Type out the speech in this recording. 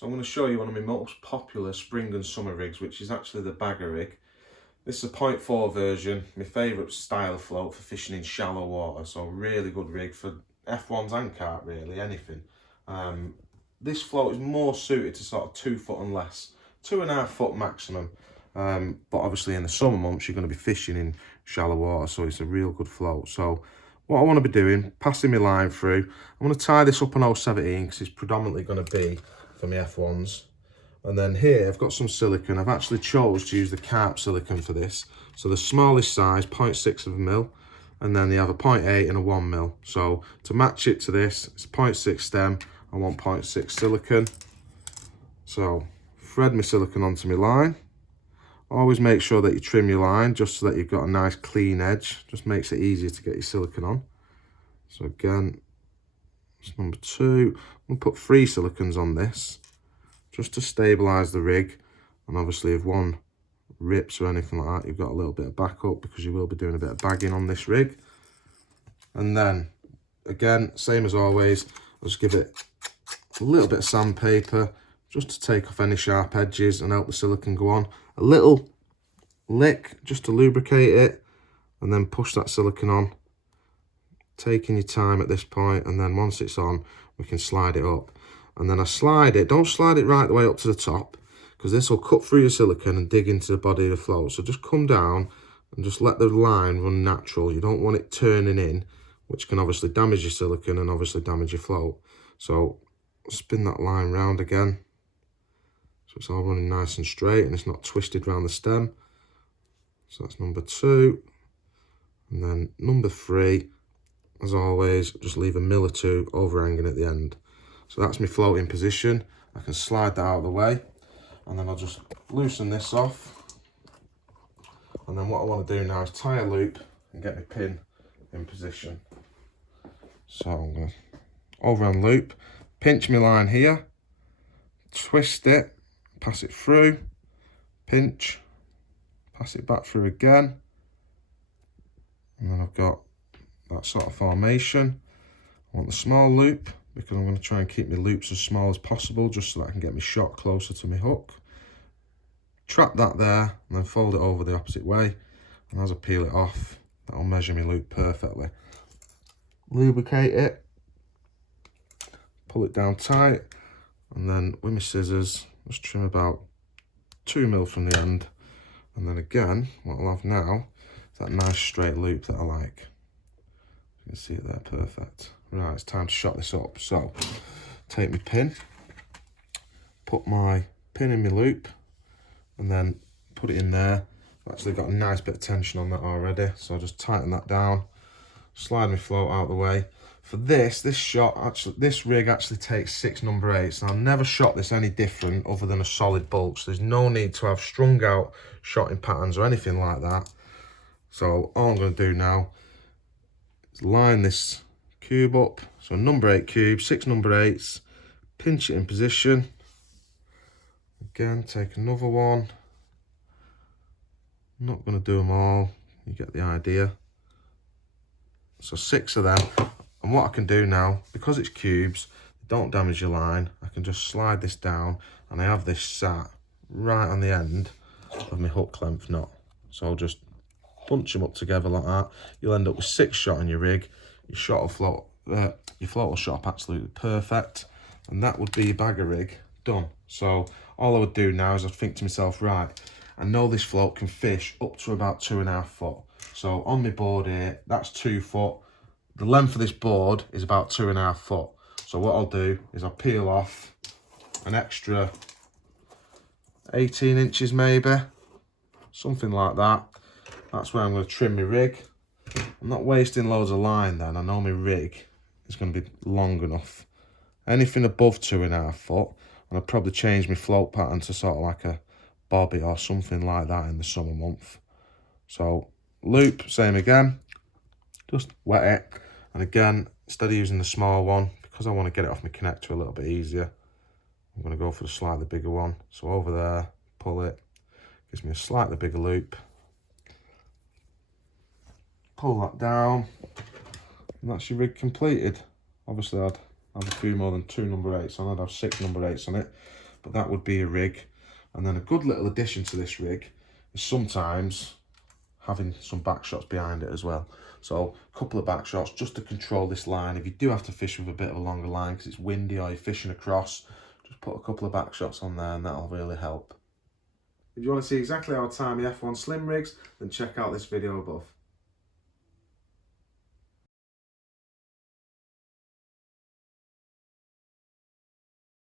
So I'm going to show you one of my most popular spring and summer rigs, which is actually the bagger rig. This is a 0.4 version, my favourite style float for fishing in shallow water, so really good rig for F1s and carp really, anything. This float is more suited to sort of 2 foot and less, 2.5 foot maximum. But obviously in the summer months you're going to be fishing in shallow water, so it's a real good float. So what I want to be doing, passing my line through, I'm going to tie this up on 017 because it's predominantly going to be for my F1s. And then here I've got some silicone. I've actually chose to use the carp silicone for this. So the smallest size, 0.6 of a mil, and then they have a 0.8 and a 1 mil. So to match it to this, it's 0.6 stem and 1.6 silicone. So thread my silicone onto my line. Always make sure that you trim your line just so that you've got a nice clean edge. Just makes it easier to get your silicone on. So again, it's number 2. I'm going to put 3 silicones on this, just to stabilise the rig. And obviously if one rips or anything like that, you've got a little bit of backup because you will be doing a bit of bagging on this rig. And then, again, same as always, I'll just give it a little bit of sandpaper just to take off any sharp edges and help the silicone go on. A little lick just to lubricate it, and then push that silicone on. Taking your time at this point, and then once it's on, we can slide it up. And then I slide it, don't slide it right the way up to the top, because this will cut through your silicone and dig into the body of the float. So just come down and just let the line run natural. You don't want it turning in, which can obviously damage your silicone and obviously damage your float. So spin that line round again, so it's all running nice and straight and it's not twisted around the stem. So that's number 2. And then number 3, as always, just leave a mil or 2 overhanging at the end. So that's my floating position. I can slide that out of the way, and then I'll just loosen this off. And then what I want to do now is tie a loop and get my pin in position. So I'm going to overhand loop, pinch my line here, twist it, pass it through, pinch, pass it back through again. And then I've got that sort of formation. I want the small loop because I'm going to try and keep my loops as small as possible just so that I can get my shot closer to my hook. Trap that there and then fold it over the opposite way, and as I peel it off, that'll measure my loop perfectly. Lubricate it, pull it down tight, and then with my scissors just trim about 2 mil from the end. And then again, what I'll have now is that nice straight loop that I like. You can see it there, perfect. Right, it's time to shot this up. So take my pin, put my pin in my loop, and then put it in there. I've actually got a nice bit of tension on that already, so I'll just tighten that down, slide my float out of the way. For this rig actually takes 6 number 8s, and I've never shot this any different other than a solid bulk, so there's no need to have strung out shotting patterns or anything like that. So all I'm going to do now is line this cube up, so number 8 cube, 6 number 8s, pinch it in position. Again, take another one. I'm not going to do them all, you get the idea. So 6 of them. And what I can do now, because it's cubes, don't damage your line, I can just slide this down, and I have this sat right on the end of my hook length knot. So I'll just bunch them up together like that. You'll end up with 6 shot in your rig. Your float will shot up absolutely perfect, and that would be your bagger rig done. So all I would do now is I'd think to myself, right, I know this float can fish up to about 2.5 foot. So on my board here, that's 2 foot. The length of this board is about 2.5 foot. So what I'll do is I'll peel off an extra 18 inches maybe, something like that. That's where I'm going to trim my rig. I'm not wasting loads of line then. I know my rig is going to be long enough. Anything above 2.5 foot, and I'll probably change my float pattern to sort of like a bobby or something like that in the summer month. So loop, same again, just wet it. And again, instead of using the small one, because I want to get it off my connector a little bit easier, I'm going to go for the slightly bigger one. So over there, pull it, gives me a slightly bigger loop. Pull that down, and that's your rig completed. Obviously I'd have a few more than 2 number 8s on, I'd have 6 number 8s on it. but that would be a rig. And then a good little addition to this rig is sometimes having some back shots behind it as well. So a couple of back shots just to control this line. If you do have to fish with a bit of a longer line because it's windy or you're fishing across, just put a couple of back shots on there and that'll really help. If you want to see exactly how I tie my F1 slim rigs, then check out this video above.